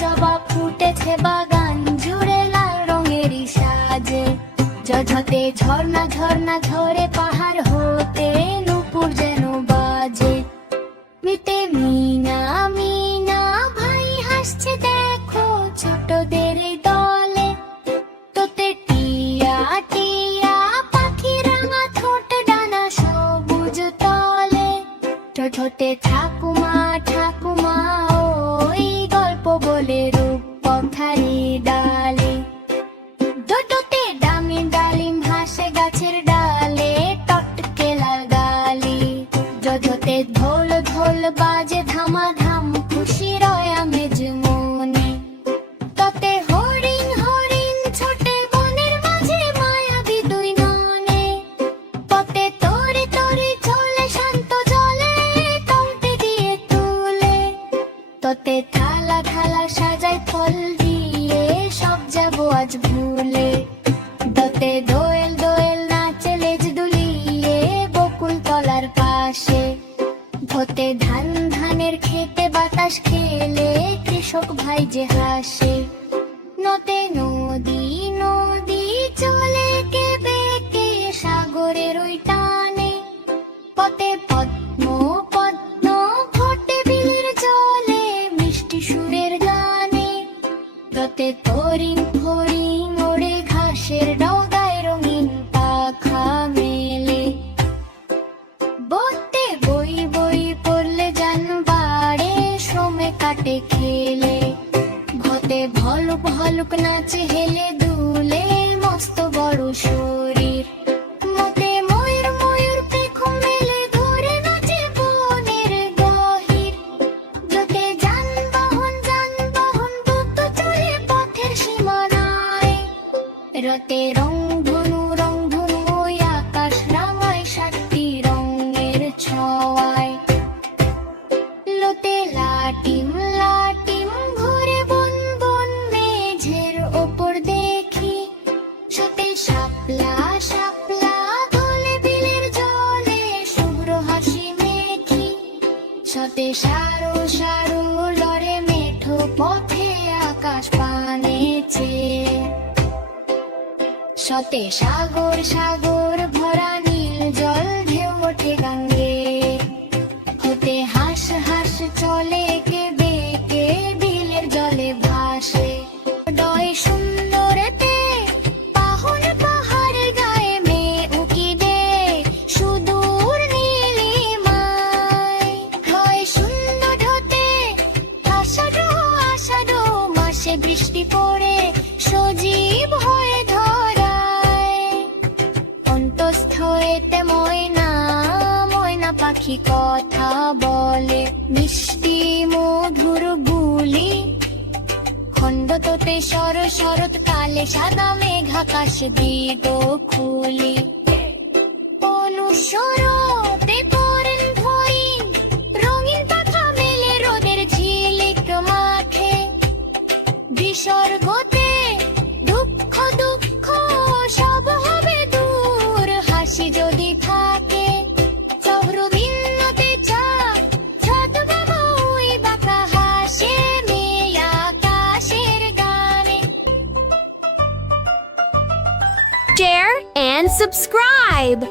জবা ফুটেছে বাগান জুড়ে লাল রঙেরই সাজে। ঝরঝতে ঝর্ণা ঝর্ণা ঝরে পাহাড় হতে নূপুর যেন বাজে। মিতে মিনা মিনা ভাই হাসছে দেখো ছোটদের এই দলে। তোতে টিয়া টিয়া পাখি রাঙা ঠোঁট ডানা সবুজ তলে। ঠোঁটে ঠাকুমা ঠাকুমা ওই গল্প বলে রূপ পথারি ডালে। দুটোতে ডামিন ডালিম ভাসে গাছের ডালে টটকে লাল গালি। যজতে ঢোল ঢোল বাজে ধামা ধাম খুশি রয় আমেজ মনে। ততে হরিণ হরিণ ছোটে বনের মাঝে মায়াবী দুই ননে। পথে তরি তরি চলে শান্ত জলে তন্তে দিয়ে তুলে। ততে থালা থালা সাজায় ফল দিয়ে সব যাবো আজ ভুলে। দতে দোয়েল দোয়েল নাচে লেজ দুলিয়ে বকুল তলার পাশে। ধতে ধান ধানের খেতে বাতাস খেলে কৃষক ভাই যে হাসে। নতে নদী নদী চলে কে বেঁকে সাগরের ওই টানে। পথে পদ্ম পদ্ম ফোটে বিলের জলে মিষ্টি সুরের গানে। ততে তরিং ফরিং ওড়ে ঘাসের ডগায় রঙিন পাখা মেলে। বইতে বই বই পড়লে জান বাড়ে শ্রমে কাটে খেলে। ঘতে ভলুক ভলুক নাচে হেলে দুলে মস্ত বড় শরীর। মতে ময়ূর ময়ূর পেখম মেলে ধরে নাচে বনের গহীর। যতে যানবাহন যানবাহন দ্রুত চলে পথের সীমানায়। রতে রংধনু রংধনু ওই আকাশ রাঙায় সাতটি রঙের ছোঁয়ায়। লোতে লাটিম লাটিম ঘুরে বন বন মেঝের ওপর দেখি। সাথে শাপলা শাপলা দোলে বিলের জলে শুভ্র হাসি মেখি। সাথে সারু সারু লড়ে মেঠো পথে আকাশ পানে চেয়ে। সতে সাগর সাগর ভরা নীল জল ঢেউ ওঠে গাঙ্গে। হতে হাস হাস চলে কে বেঁকে বিলের জলে ভাসে। ডয় সুন্দরতে পাহন পাহাড়ের গায়ে মেয়ে উকি দে সুদূর নীলিমায়। হয় সুন্দর হতে আষাঢ় আষাঢ় মাসে বৃষ্টি পড়ে সজীব হয়ে ধরায়। অন্তস্থ এতে ময়না ময়না পাখি কথা বলে মিষ্টি মধুর বুলি। খন্ড তোতে শরৎ কালে সাদা মেঘ আকাশ দিত খুলি। অনুসরতে করেন ভরিণ রঙিন পাখা মেলে রোদের ঝিলিক মাখে। বিসর্গতে দুঃখ দুঃখ সব হবে দূর হাসি যদি থাকে। চহ্রভিন্নতে ছাদ বাবা ওই বাঁকা হাসে মেয়ে আকাশের গানে। Share and subscribe.